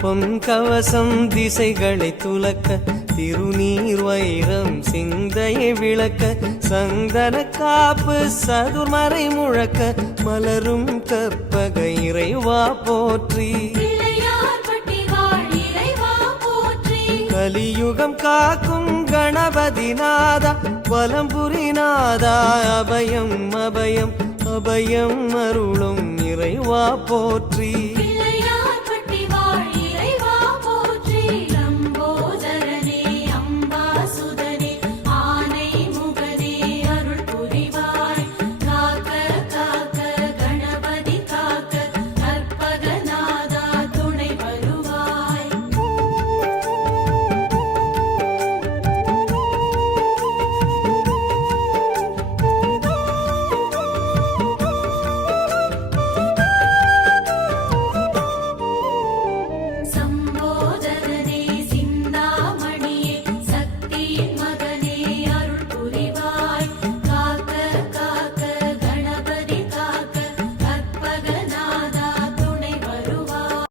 பொன் கவசம் திசைகளை துலக்க திருநீர் வைரம் சிந்தையை விளக்க சந்தன காப்பு சதுர்மறை முழக்க மலரும் கற்பக இறைவா போற்றி கலியுகம் காக்கும் கணபதி நாதா வலம்புரி நாதா அபயம் அபயம் அபயம் அருளும் இறைவா போற்றி.